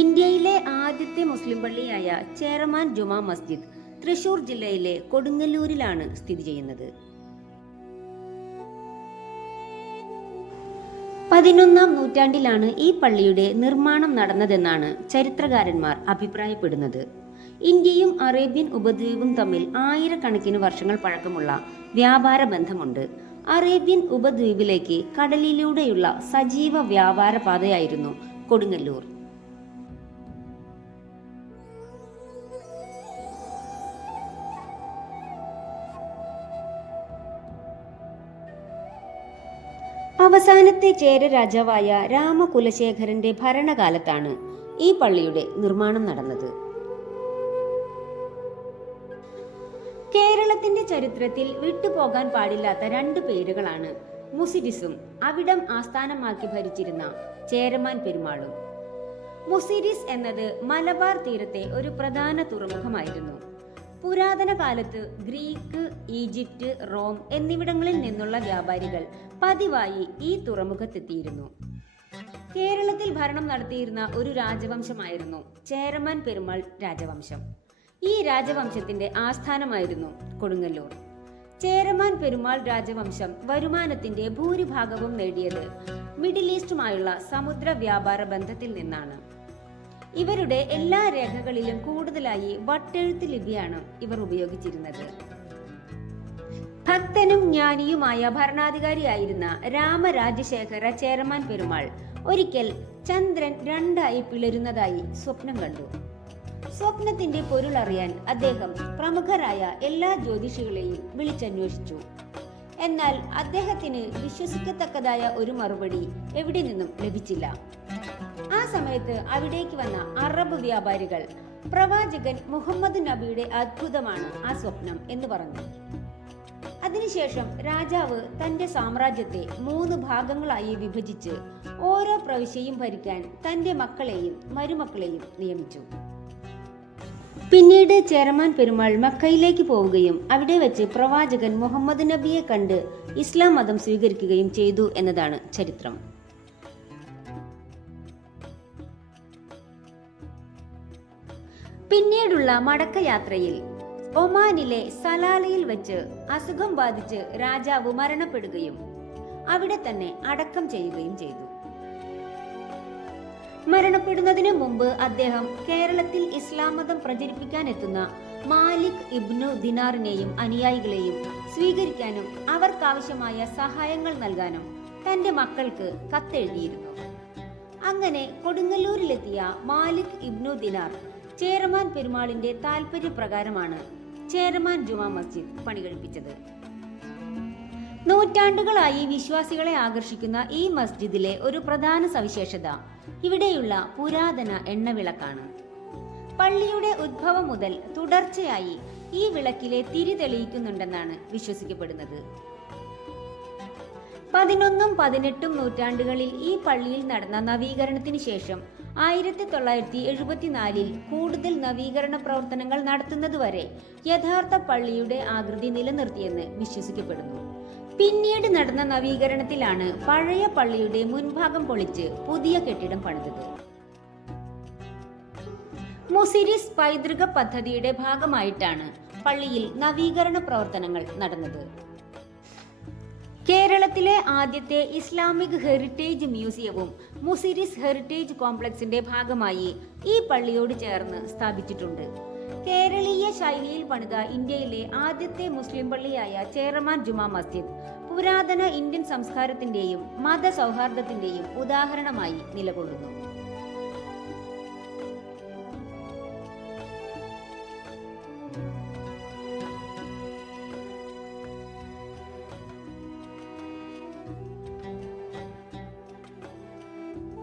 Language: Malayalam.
ഇന്ത്യയിലെ ആദ്യത്തെ മുസ്ലിം പള്ളിയായ ചേരമാൻ ജുമാ മസ്ജിദ് തൃശൂർ ജില്ലയിലെ കൊടുങ്ങല്ലൂരിലാണ് സ്ഥിതി ചെയ്യുന്നത്. പതിനൊന്നാം നൂറ്റാണ്ടിലാണ് ഈ പള്ളിയുടെ നിർമ്മാണം നടന്നതെന്നാണ് ചരിത്രകാരന്മാർ അഭിപ്രായപ്പെടുന്നത്. ഇന്ത്യയും അറേബ്യൻ ഉപദ്വീപും തമ്മിൽ ആയിരക്കണക്കിന് വർഷങ്ങൾ പഴക്കമുള്ള വ്യാപാര ബന്ധമുണ്ട്. അറേബ്യൻ ഉപദ്വീപിലേക്ക് കടലിലൂടെയുള്ള സജീവ വ്യാപാര പാതയായിരുന്നു കൊടുങ്ങല്ലൂർ. അവസാനത്തെ ചേര രാജാവായ രാമകുലശേഖരന്റെ ഭരണകാലത്താണ് ഈ പള്ളിയുടെ നിർമ്മാണം നടന്നത്. കേരളത്തിന്റെ ചരിത്രത്തിൽ വിട്ടുപോകാൻ പാടില്ലാത്ത രണ്ട് പേരുകളാണ് മുസിരിസും അവിടം ആസ്ഥാനമാക്കി ഭരിച്ചിരുന്ന ചേരമാൻ പെരുമാളും. മുസിരിസ് എന്നത് മലബാർ തീരത്തെ ഒരു പ്രധാന തുറമുഖമായിരുന്നു. പുരാതന കാലത്ത് ഗ്രീക്ക് ഈജിപ്റ്റ് റോം എന്നിവിടങ്ങളിൽ നിന്നുള്ള വ്യാപാരികൾ പതിവായി ഈ തുറമുഖത്തെത്തിയിരുന്നു. കേരളത്തിൽ ഭരണം നടത്തിയിരുന്ന ഒരു രാജവംശമായിരുന്നു ചേരമാൻ പെരുമാൾ രാജവംശം. ഈ രാജവംശത്തിന്റെ ആസ്ഥാനമായിരുന്നു കൊടുങ്ങല്ലൂർ. ചേരമാൻ പെരുമാൾ രാജവംശം വരുമാനത്തിന്റെ ഭൂരിഭാഗവും നേടിയത് മിഡിൽ ഈസ്റ്റുമായുള്ള സമുദ്ര വ്യാപാര ബന്ധത്തിൽ നിന്നാണ്. ഇവരുടെ എല്ലാ രേഖകളിലും കൂടുതലായി വട്ടെഴുത്ത് ലിപിയാണ് ഇവർ ഉപയോഗിച്ചിരുന്നത്. ഭക്തനും ജ്ഞാനിയുമായ ഭരണാധികാരിയായിരുന്ന രാമരാജശേഖര ചേരമാൻ പെരുമാൾ ഒരിക്കൽ ചന്ദ്രൻ രണ്ടായി പിളരുന്നതായി സ്വപ്നം കണ്ടു. സ്വപ്നത്തിന്റെ പൊരുൾ അറിയാൻ അദ്ദേഹം പ്രമുഖരായ എല്ലാ ജ്യോതിഷികളെയും വിളിച്ചന്വേഷിച്ചു. എന്നാൽ അദ്ദേഹത്തിന് വിശ്വസിക്കത്തക്കതായ ഒരു മറുപടി എവിടെ നിന്നും ലഭിച്ചില്ല. ആ സമയത്ത് അവിടേക്ക് വന്ന അറബ് വ്യാപാരികൾ പ്രവാചകൻ മുഹമ്മദ് നബിയുടെ അത്ഭുതമാണ് ആ സ്വപ്നം എന്ന് പറഞ്ഞു. അതിനുശേഷം രാജാവ് തന്റെ സാമ്രാജ്യത്തെ മൂന്ന് ഭാഗങ്ങളായി വിഭജിച്ച് ഓരോ പ്രവിശ്യയും ഭരിക്കാൻ തന്റെ മക്കളെയും മരുമക്കളെയും നിയമിച്ചു. പിന്നീട് ചേരമാൻ പെരുമാൾ മക്കയിലേക്ക് പോവുകയും അവിടെ വെച്ച് പ്രവാചകൻ മുഹമ്മദ് നബിയെ കണ്ട് ഇസ്ലാം മതം സ്വീകരിക്കുകയും ചെയ്തു എന്നതാണ് ചരിത്രം. പിന്നീടുള്ള മടക്കയാത്രയിൽ ഒമാനിലെ സലാലയിൽ വെച്ച് അസുഖം ബാധിച്ച് രാജാവ് മരണപ്പെടുകയും അവിടെ തന്നെ അടക്കം ചെയ്യുകയും ചെയ്തു. മരണപ്പെടുന്നതിന് മുമ്പ് അദ്ദേഹം കേരളത്തിൽ ഇസ്ലാം മതം പ്രചരിപ്പിക്കാൻ എത്തുന്ന മാലിക് ഇബ്നു ദിനാറിനെയും അനുയായികളെയും സ്വീകരിക്കാനും അവർക്കാവശ്യമായ സഹായങ്ങൾ നൽകാനും തന്റെ മക്കൾക്ക് കത്തെഴുതിയിരുന്നു. അങ്ങനെ കൊടുങ്ങല്ലൂരിലെത്തിയ മാലിക് ഇബ്നു ദിനാർ ചേരമാൻ പെരുമാളിന്റെ താൽപര്യപ്രകാരമാണ് ചേരമാൻ ജുമാ മസ്ജിദ് പണികഴിപ്പിച്ചത്. നൂറ്റാണ്ടുകളായി വിശ്വാസികളെ ആകർഷിക്കുന്ന ഈ മസ്ജിദിലെ ഒരു പ്രധാന സവിശേഷത ഇവിടെയുള്ള പുരാതന എണ്ണവിളക്കാണ്. പള്ളിയുടെ ഉദ്ഭവം മുതൽ തുടർച്ചയായി ഈ വിളക്കിലെ തിരി തെളിയിക്കുന്നുണ്ടെന്നാണ് വിശ്വസിക്കപ്പെടുന്നത്. പതിനൊന്നും പതിനെട്ടും നൂറ്റാണ്ടുകളിൽ ഈ പള്ളിയിൽ നടന്ന നവീകരണത്തിന് ശേഷം ആയിരത്തി തൊള്ളായിരത്തി എഴുപത്തിനാലിൽ കൂടുതൽ നവീകരണ പ്രവർത്തനങ്ങൾ നടത്തുന്നതുവരെ യഥാർത്ഥ പള്ളിയുടെ ആകൃതി നിലനിർത്തിയെന്ന് വിശ്വസിക്കപ്പെടുന്നു. പിന്നീട് നടന്ന നവീകരണത്തിലാണ് പഴയ പള്ളിയുടെ മുൻഭാഗം പൊളിച്ച് പുതിയ കെട്ടിടം പണിതത്. മുസിരിസ് പൈതൃക പദ്ധതിയുടെ ഭാഗമായിട്ടാണ് പള്ളിയിൽ നവീകരണ പ്രവർത്തനങ്ങൾ നടന്നത്. കേരളത്തിലെ ആദ്യത്തെ ഇസ്ലാമിക് ഹെറിറ്റേജ് മ്യൂസിയവും മുസിരിസ് ഹെറിറ്റേജ് കോംപ്ലക്സിന്റെ ഭാഗമായി ഈ പള്ളിയോട് ചേർന്ന് സ്ഥാപിച്ചിട്ടുണ്ട്. കേരളീയ ശൈലിയിൽ പണിത ഇന്ത്യയിലെ ആദ്യത്തെ മുസ്ലിം പള്ളിയായ ചേരമാൻ ജുമാ മസ്ജിദ് പുരാതന ഇന്ത്യൻ സംസ്കാരത്തിന്റെയും മത സൗഹാർദ്ദത്തിന്റെയും ഉദാഹരണമായി നിലകൊള്ളുന്നു.